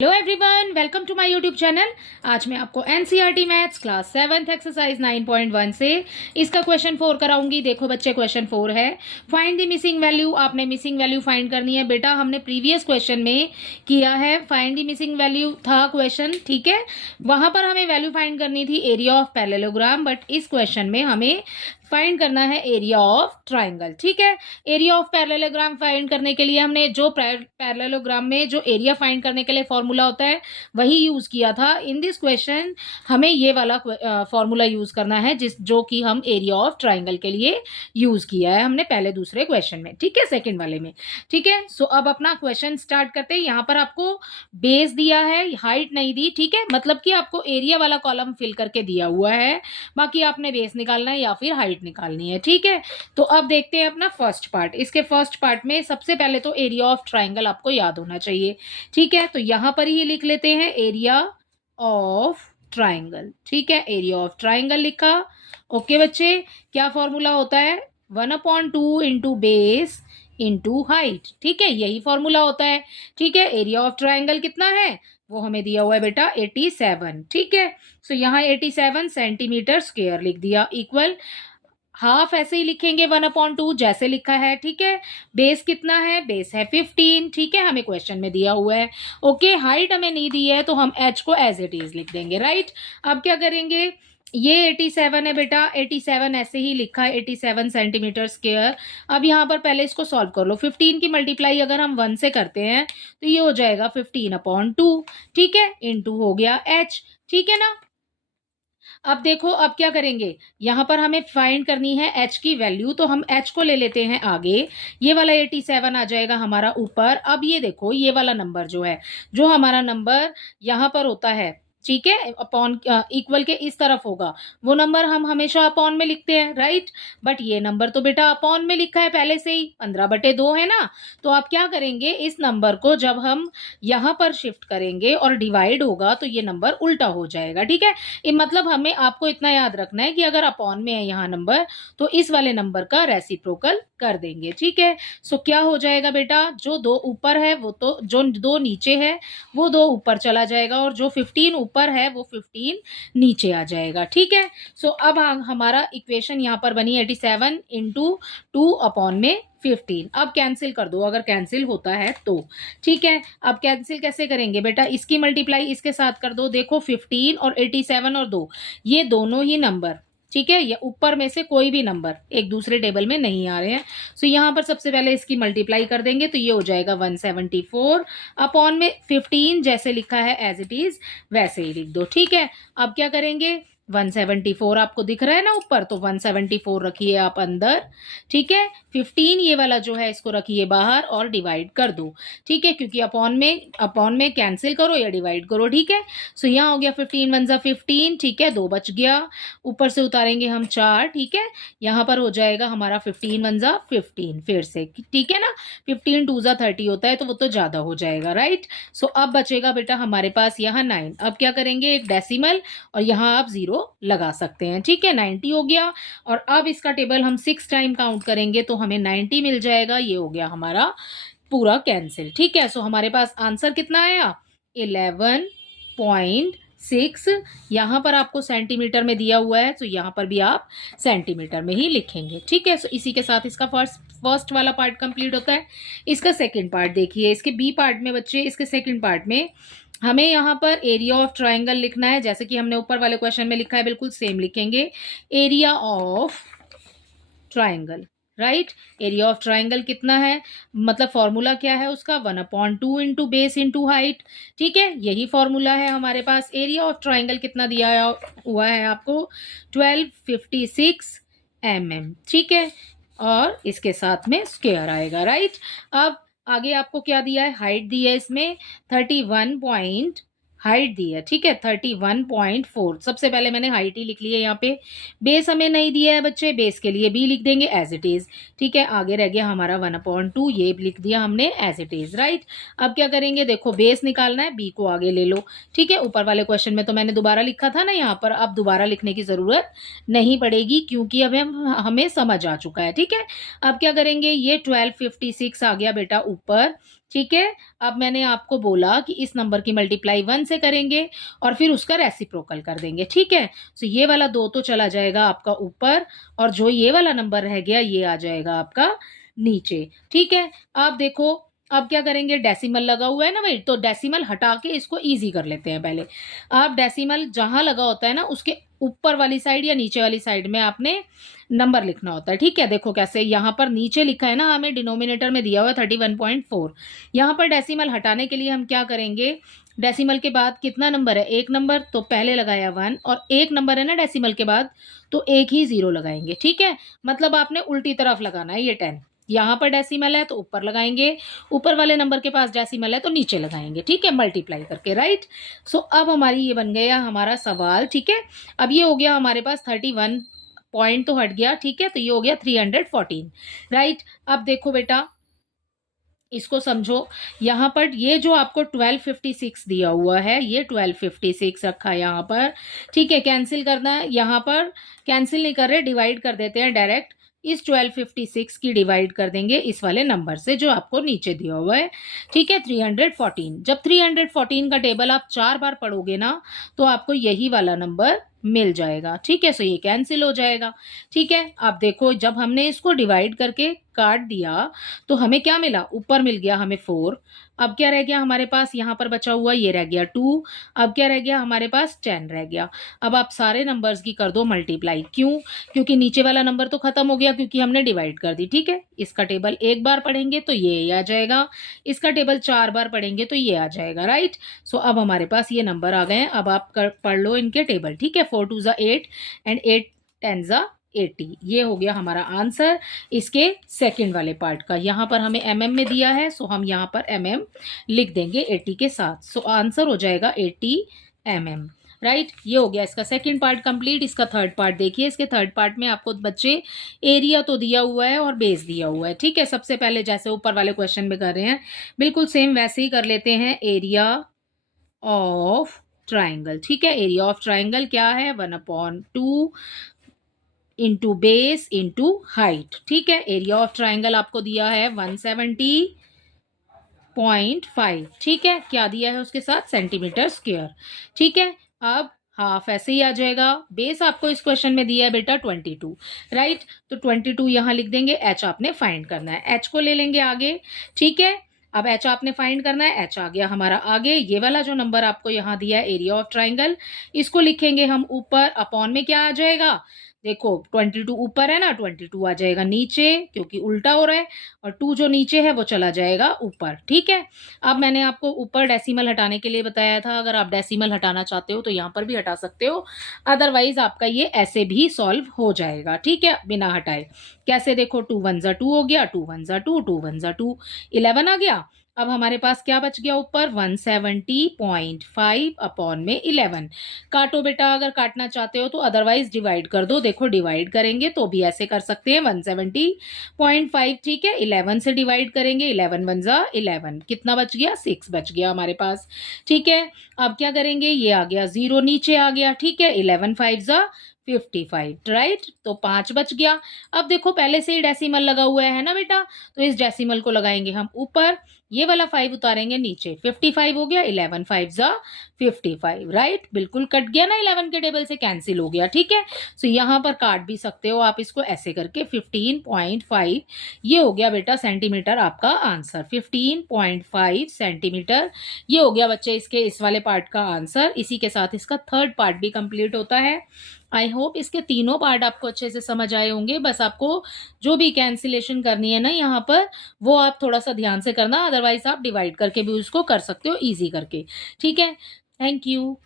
Hello everyone, welcome to my YouTube channel. आज मैं आपको NCERT maths class 7th exercise 9.1 से इसका क्वेश्चन 4 कराऊंगी। देखो बच्चे, क्वेश्चन 4 है फाइंड द मिसिंग वैल्यू। आपने मिसिंग वैल्यू फाइंड करनी है। बेटा हमने प्रीवियस क्वेश्चन में किया है, फाइंड द मिसिंग वैल्यू था क्वेश्चन, ठीक है। वहां पर हमें वैल्यू फाइंड करनी थी एरिया ऑफ पैरेललोग्राम, बट इस क्वेश्चन में हमें फाइंड करना है एरिया ऑफ ट्राइंगल, ठीक है। एरिया ऑफ पैरेललोग्राम फाइंड करने के लिए हमने जो पैरेललोग्राम में जो एरिया फाइंड करने के लिए फॉर्मूला होता है वही यूज किया था। इन दिस क्वेश्चन हमें ये वाला फॉर्मूला यूज करना है जो कि हम एरिया ऑफ ट्राइंगल के लिए यूज किया है हमने पहले दूसरे क्वेश्चन में, ठीक है, सेकंड वाले में, ठीक है। सो अब अपना क्वेश्चन स्टार्ट करते हैं। यहाँ पर आपको बेस दिया है, हाइट नहीं दी, ठीक है, मतलब कि आपको एरिया वाला कॉलम फिल करके दिया हुआ है, बाकी आपने बेस निकालना है या फिर हाइट निकालनी है, ठीक है। तो अब देखते हैं अपना फर्स्ट पार्ट। इसके फर्स्ट पार्ट में सबसे पहले तो एरिया ऑफ ट्राइंगल आपको याद होना चाहिए, ठीक है। तो यहां पर ही लिख लेते हैं एरिया ऑफ ट्राइंगल, ठीक है। एरिया ऑफ ट्राइंगल लिखा। ओके बच्चे, क्या फॉर्मूला होता है? 1/2 इंटू बेस इंटू हाइट, ठीक है, यही फॉर्मूला होता है, ठीक है। एरिया ऑफ ट्राइंगल कितना है वो हमें दिया हुआ है बेटा 87, ठीक है। सो यहाँ 87 सेंटीमीटर स्क्वायर लिख दिया, इक्वल हाफ ऐसे ही लिखेंगे 1/2 जैसे लिखा है, ठीक है। बेस कितना है? बेस है 15, ठीक है, हमें क्वेश्चन में दिया हुआ है। ओके, हाइट हमें नहीं दी है तो हम h को एज इट इज लिख देंगे, राइट। अब क्या करेंगे, ये 87 है बेटा, 87 ऐसे ही लिखा है, 87 सेंटीमीटर स्क्वायर। अब यहाँ पर पहले इसको सॉल्व कर लो। 15 की मल्टीप्लाई अगर हम 1 से करते हैं तो ये हो जाएगा 15/2, ठीक है, इंटू हो गया h, ठीक है ना। अब देखो, अब क्या करेंगे, यहां पर हमें फाइंड करनी है h की वैल्यू, तो हम h को ले लेते हैं आगे। ये वाला 87 आ जाएगा हमारा ऊपर। अब ये देखो, ये वाला नंबर जो है, जो हमारा नंबर यहां पर होता है, ठीक है, अपॉन इक्वल के इस तरफ होगा, वो नंबर हम हमेशा अपॉन में लिखते हैं, राइट। बट ये नंबर तो बेटा अपॉन में लिखा है पहले से ही, 15/2 है ना। तो आप क्या करेंगे, इस नंबर को जब हम यहां पर शिफ्ट करेंगे और डिवाइड होगा तो ये नंबर उल्टा हो जाएगा, ठीक है। मतलब हमें आपको इतना याद रखना है कि अगर अपॉन में है यहाँ नंबर तो इस वाले नंबर का रेसिप्रोकल कर देंगे, ठीक है। सो क्या हो जाएगा बेटा, जो 2 ऊपर है वो तो, जो 2 नीचे है वो 2 ऊपर चला जाएगा, और जो 15 ऊपर है वो 15 नीचे आ जाएगा, ठीक है। सो अब हमारा इक्वेशन यहाँ पर बनी 87 इंटू 2/15। अब कैंसिल कर दो अगर कैंसिल होता है तो, ठीक है। अब कैंसिल कैसे करेंगे बेटा, इसकी मल्टीप्लाई इसके साथ कर दो। देखो 15 और 87 और 2, ये दोनों ही नंबर, ठीक है, ये ऊपर में से कोई भी नंबर एक दूसरे टेबल में नहीं आ रहे हैं। सो यहाँ पर सबसे पहले इसकी मल्टीप्लाई कर देंगे तो ये हो जाएगा 174 अपॉन में 15, जैसे लिखा है एज इट इज वैसे ही लिख दो, ठीक है। अब क्या करेंगे, 174 आपको दिख रहा है ना ऊपर, तो 174 रखिए आप अंदर, ठीक है। 15 ये वाला जो है इसको रखिए बाहर और डिवाइड कर दो, ठीक है, क्योंकि अपॉन में कैंसिल करो या डिवाइड करो, ठीक है। सो यहाँ हो गया 15 1 15, ठीक है, 2 बच गया, ऊपर से उतारेंगे हम 4, ठीक है। यहाँ पर हो जाएगा हमारा 15 1 15 फिर से, ठीक है ना। 15 2 30 होता है तो वो तो ज्यादा हो जाएगा, राइट। सो अब बचेगा बेटा हमारे पास यहाँ 9। अब क्या करेंगे, एक डेसिमल और यहाँ आप 0 लगा सकते हैं, ठीक है, 90 हो गया। और अब इसका टेबल हम 6 टाइम काउंट करेंगे तो हमें 90 मिल जाएगा। ये हो गया हमारा पूरा कैंसिल, ठीक है। सो हमारे पास आंसर कितना आया, 11.6। यहां पर आपको सेंटीमीटर में दिया हुआ है तो यहां पर भी आप सेंटीमीटर में ही लिखेंगे, ठीक है। सो इसी के साथ इसका फर्स्ट वाला पार्ट कंप्लीट होता है। इसका सेकंड पार्ट देखिए, इसके बी पार्ट में बच्चे, इसके सेकंड पार्ट में हमें यहाँ पर एरिया ऑफ ट्राइंगल लिखना है, जैसे कि हमने ऊपर वाले क्वेश्चन में लिखा है, बिल्कुल सेम लिखेंगे, area of triangle, right. Area of triangle कितना है, मतलब फॉर्मूला क्या है उसका, 1/2 इंटू बेस इंटू हाइट, ठीक है, यही फॉर्मूला है हमारे पास। एरिया ऑफ ट्राइंगल कितना दिया हुआ है आपको, 1256 mm, ठीक है, और इसके साथ में स्क्वायर आएगा, राइट। अब आगे आपको क्या दिया है, हाइट दी है इसमें 31 पॉइंट, हाइट दी है, ठीक है, 31.4। सबसे पहले मैंने हाइट ही लिख ली है यहाँ पे। बेस हमें नहीं दिया है बच्चे, बेस के लिए बी लिख देंगे एज इट इज, ठीक है। आगे रह गया हमारा 1/2, ये लिख दिया हमने एज इट इज, राइट। अब क्या करेंगे, देखो बेस निकालना है, बी को आगे ले लो, ठीक है। ऊपर वाले क्वेश्चन में तो मैंने दोबारा लिखा था ना यहाँ पर, अब दोबारा लिखने की जरूरत नहीं पड़ेगी क्योंकि अब हमें समझ आ चुका है, ठीक है। अब क्या करेंगे, ये 1256 आ गया बेटा ऊपर, ठीक है। अब मैंने आपको बोला कि इस नंबर की मल्टीप्लाई 1 से करेंगे और फिर उसका रेसिप्रोकल कर देंगे, ठीक है। सो ये वाला 2 तो चला जाएगा आपका ऊपर और जो ये वाला नंबर रह गया ये आ जाएगा आपका नीचे, ठीक है। आप देखो अब क्या करेंगे, डेसिमल लगा हुआ है ना भाई, तो डेसिमल हटा के इसको ईज़ी कर लेते हैं पहले। आप डेसिमल जहाँ लगा होता है ना उसके ऊपर वाली साइड या नीचे वाली साइड में आपने नंबर लिखना होता है, ठीक है। देखो कैसे, यहाँ पर नीचे लिखा है ना, हमें डिनोमिनेटर में दिया हुआ है 31.4। यहाँ पर डेसिमल हटाने के लिए हम क्या करेंगे, डेसिमल के बाद कितना नंबर है, एक नंबर, तो पहले लगाया 1 और एक नंबर है ना डेसिमल के बाद, तो एक ही 0 लगाएंगे, ठीक है। मतलब आपने उल्टी तरफ लगाना है ये 10। यहाँ पर डेसिमल है तो ऊपर लगाएंगे, ऊपर वाले नंबर के पास डेसिमल है तो नीचे लगाएंगे, ठीक है, मल्टीप्लाई करके, राइट। सो अब हमारी ये बन गया हमारा सवाल, ठीक है। अब ये हो गया हमारे पास 31 पॉइंट तो हट गया, ठीक है, तो ये हो गया 314, राइट। अब देखो बेटा इसको समझो, यहाँ पर ये जो आपको 1256 दिया हुआ है, ये 1256 रखा है यहाँ पर, ठीक है। कैंसिल करना है, यहाँ पर कैंसिल नहीं कर रहे, डिवाइड कर देते हैं डायरेक्ट। इस 1256 की डिवाइड कर देंगे इस वाले नंबर से जो आपको नीचे दिया हुआ है, ठीक है, 314। जब 314 का टेबल आप 4 बार पढ़ोगे ना तो आपको यही वाला नंबर मिल जाएगा, ठीक है। सो ये कैंसिल हो जाएगा, ठीक है। आप देखो जब हमने इसको डिवाइड करके काट दिया तो हमें क्या मिला, ऊपर मिल गया हमें 4। अब क्या रह गया हमारे पास, यहाँ पर बचा हुआ ये रह गया 2। अब क्या रह गया हमारे पास, 10 रह गया। अब आप सारे नंबर्स की कर दो मल्टीप्लाई, क्यों, क्योंकि नीचे वाला नंबर तो खत्म हो गया क्योंकि हमने डिवाइड कर दी, ठीक है। इसका टेबल एक बार पढ़ेंगे तो ये आ जाएगा, इसका टेबल 4 बार पढ़ेंगे तो ये आ जाएगा, राइट। सो अब हमारे पास ये नंबर आ गए हैं। अब आप पढ़ लो इनके टेबल, ठीक है। 4 2 ज़ा 8 एंड 8 10 ज़ा 80। ये हो गया हमारा आंसर इसके सेकंड वाले पार्ट का। यहाँ पर हमें mm में दिया है, सो हम यहाँ पर mm लिख देंगे 80 के साथ। सो आंसर हो जाएगा 80 mm, राइट। ये हो गया इसका सेकंड पार्ट कंप्लीट। इसका थर्ड पार्ट देखिए, इसके थर्ड पार्ट में आपको बच्चे एरिया तो दिया हुआ है और बेस दिया हुआ है, ठीक है। सबसे पहले जैसे ऊपर वाले क्वेश्चन में कर रहे हैं बिल्कुल सेम वैसे ही कर लेते हैं। एरिया ऑफ ट्राइंगल, ठीक है। एरिया ऑफ ट्राइंगल क्या है, 1/2 इंटू बेस इंटू हाइट, ठीक है। एरिया ऑफ ट्राइंगल आपको दिया है 170.5, ठीक है। क्या दिया है उसके साथ, सेंटीमीटर स्क्वायर, ठीक है। अब हाफ ऐसे ही आ जाएगा। बेस आपको इस क्वेश्चन में दिया है बेटा 22, राइट। तो 22 यहाँ लिख देंगे। एच आपने फाइंड करना है, एच को ले लेंगे आगे, ठीक है। अब एच आपने फाइंड करना है, एच आ गया हमारा आगे। ये वाला जो नंबर आपको यहाँ दिया है एरिया ऑफ ट्राइंगल, इसको लिखेंगे हम ऊपर, अपॉन में क्या आ जाएगा, देखो 22 ऊपर है ना, 22 आ जाएगा नीचे क्योंकि उल्टा हो रहा है, और 2 जो नीचे है वो चला जाएगा ऊपर, ठीक है। अब मैंने आपको ऊपर डेसिमल हटाने के लिए बताया था, अगर आप डेसिमल हटाना चाहते हो तो यहाँ पर भी हटा सकते हो, अदरवाइज आपका ये ऐसे भी सॉल्व हो जाएगा, ठीक है, बिना हटाए। कैसे, देखो 2 1 ज़ा 2 हो गया, 2 1 ज़ा 2, 2 1 ज़ा 2, 11 आ गया। अब हमारे पास क्या बच गया ऊपर, 170.5 अपॉन में 11। काटो बेटा अगर काटना चाहते हो तो, अदरवाइज डिवाइड कर दो। देखो डिवाइड करेंगे तो भी ऐसे कर सकते हैं, 170.5, ठीक है। 11 से डिवाइड करेंगे, 11 1 ज़ा 11, कितना बच गया, 6 बच गया हमारे पास, ठीक है। अब क्या करेंगे, ये आ गया 0 नीचे आ गया, ठीक है। 11 5 ज़ा 55, राइट। तो 5 बच गया। अब देखो पहले से ही डेसिमल लगा हुआ है ना बेटा, तो इस डेसिमल को लगाएंगे हम ऊपर, ये वाला 5 उतारेंगे नीचे, 55 हो गया, 11 5 ज़ा 55, राइट। बिल्कुल कट गया ना, 11 के टेबल से कैंसिल हो गया, ठीक है। सो यहाँ पर काट भी सकते हो आप इसको ऐसे करके, 15.5 ये हो गया बेटा सेंटीमीटर आपका आंसर, 15.5 सेंटीमीटर ये हो गया बच्चे इसके इस वाले पार्ट का आंसर। इसी के साथ इसका थर्ड पार्ट भी कंप्लीट होता है। आई होप इसके तीनों पार्ट आपको अच्छे से समझ आए होंगे। बस आपको जो भी कैंसिलेशन करनी है ना यहाँ पर, वो आप थोड़ा सा ध्यान से करना, अदरवाइज आप डिवाइड करके भी उसको कर सकते हो ईजी करके, ठीक है। Thank you.